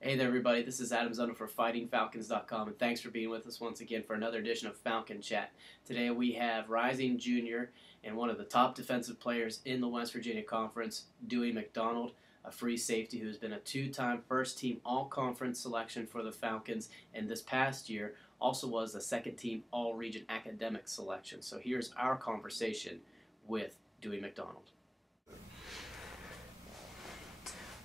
Hey there, everybody. This is Adam Zundel for FightingFalcons.com, and thanks for being with us once again for another edition of Falcon Chat. Today we have rising junior and one of the top defensive players in the West Virginia Conference, Dewey McDonald, a free safety who's been a two-time first-team all-conference selection for the Falcons, and this past year also was a second-team all-region academic selection. So here's our conversation with Dewey McDonald.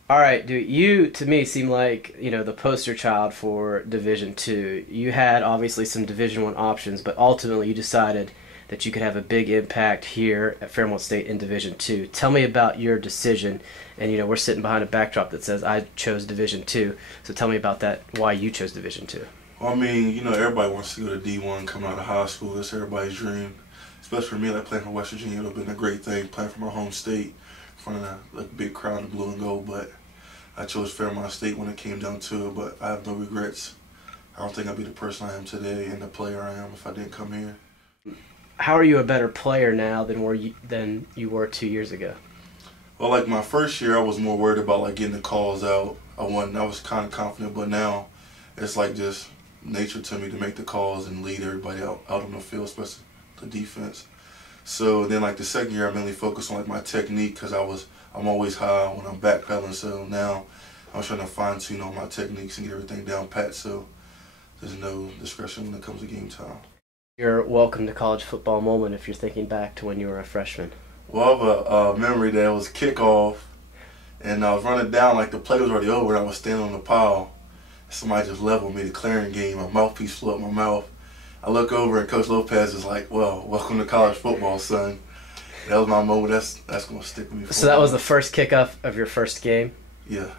All right, dude. You to me seem like the poster child for Division Two. You had obviously some Division One options, but ultimately you decided that you could have a big impact here at Fairmont State in Division Two. Tell me about your decision. And we're sitting behind a backdrop that says I chose Division Two. So tell me about that. Why you chose Division Two? Well, I mean, everybody wants to go to D1 coming out of high school. That's everybody's dream. Especially for me, like playing for West Virginia, it would have been a great thing playing for my home state in front of a big crowd of blue and gold. But I chose Fairmont State when it came down to it, but I have no regrets. I don't think I'd be the person I am today and the player I am if I didn't come here. How are you a better player now than you were 2 years ago? Well, like my first year, I was more worried about like getting the calls out. I was kind of confident, but now it's like just nature to me to make the calls and lead everybody out on the field, especially the defense. So then like the second year, I mainly focused on like my technique because I'm always high when I'm backpedaling. So now I'm trying to fine tune all my techniques and get everything down pat. So there's no discretion when it comes to game time. Your welcome to college football moment if you're thinking back to when you were a freshman. Well, I have a memory that it was kickoff, and I was running down like the play was already over, and I was standing on the pile. Somebody just leveled me, the clearing game. My mouthpiece flew up my mouth. I look over, and Coach Lopez is like, "Well, welcome to college football, son." That was my moment. That's gonna stick with me. So that was the first kickoff of your first game? Yeah.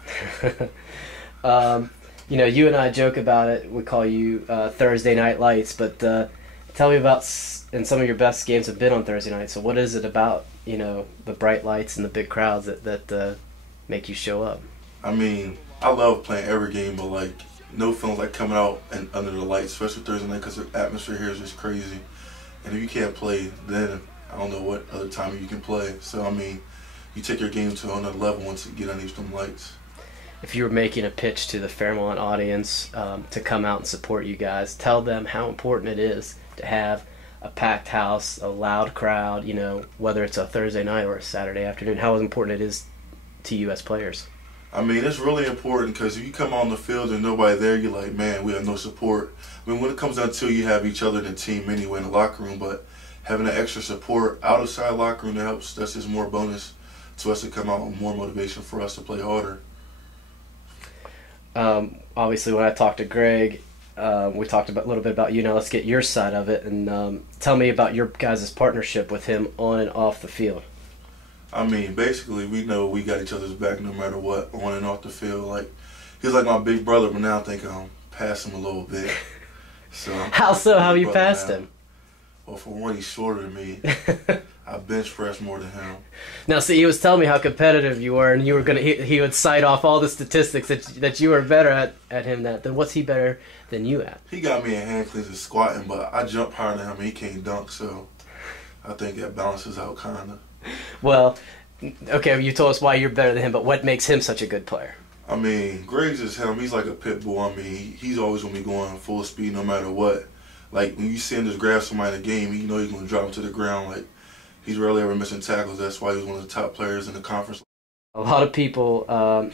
You and I joke about it. We call you Thursday Night Lights, but tell me about, and some of your best games have been on Thursday night. So what is it about, the bright lights and the big crowds that make you show up? I mean, I love playing every game, but like no feelings like coming out and under the lights, especially Thursday night, because the atmosphere here is just crazy. And if you can't play, then I don't know what other time you can play. So I mean, you take your game to another level once you get underneath them lights. If you were making a pitch to the Fairmont audience to come out and support you guys, tell them how important it is to have a packed house, a loud crowd, whether it's a Thursday night or a Saturday afternoon, how important it is to you as players. I mean, it's really important because if you come on the field and nobody there, you're like, man, we have no support. I mean, when it comes down to it, you have each other in the team anyway in the locker room, but having that extra support outside the locker room that helps, that's just more bonus to us to come out with more motivation for us to play harder. Obviously, when I talked to Greg, we talked a little bit about you. Now let's get your side of it, and tell me about your guys' partnership with him on and off the field. I mean, basically, we know we got each other's back no matter what, on and off the field. Like, he's like my big brother, but now I think I'm past him a little bit. So how so? How have you passed him? Well, for one, he's shorter than me. I bench press more than him. Now, see, he was telling me how competitive you were, and you were he would cite off all the statistics that you were better at him at. Then what's he better than you at? He got me in hand cleans and squatting, but I jump higher than him, and he can't dunk, so I think that balances out kind of. Well, okay, you told us why you're better than him, but what makes him such a good player? I mean, Greg's just him. He's like a pit bull. I mean, he's always going to be going full speed no matter what. Like, when you see him just grab somebody in the game, you know he's going to drop him to the ground. Like, he's rarely ever missing tackles. That's why he's one of the top players in the conference. A lot of people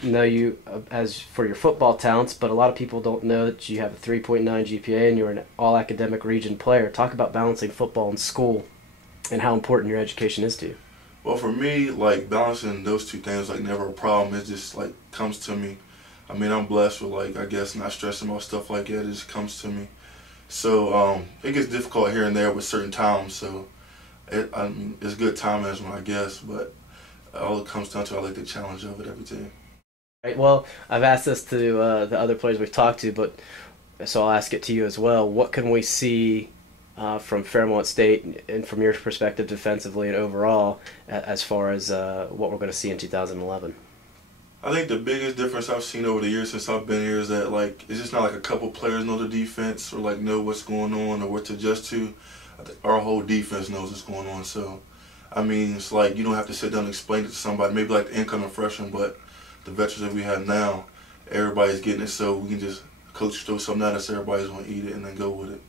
know you as for your football talents, but a lot of people don't know that you have a 3.9 GPA and you're an all-academic region player. Talk about balancing football and school and how important your education is to you. Well, for me, like, balancing those two things, like, never a problem. It just, like, comes to me. I mean, I'm blessed with, like, I guess not stressing about stuff like that. It just comes to me. So it gets difficult here and there with certain times. So I mean, it's good time management, I guess. But all it comes down to, I like the challenge of it every day. Right. Well, I've asked this to the other players we've talked to, but so I'll ask it to you as well. What can we see from Fairmont State and from your perspective defensively and overall as far as what we're going to see in 2011? I think the biggest difference I've seen over the years since I've been here is that, like, it's just not like a couple players know the defense or, like, know what's going on or what to adjust to. I think our whole defense knows what's going on. So, I mean, it's like you don't have to sit down and explain it to somebody, maybe like the incoming freshman, but the veterans that we have now, everybody's getting it, so we can just coach throw something at us, everybody's gonna eat it and then go with it.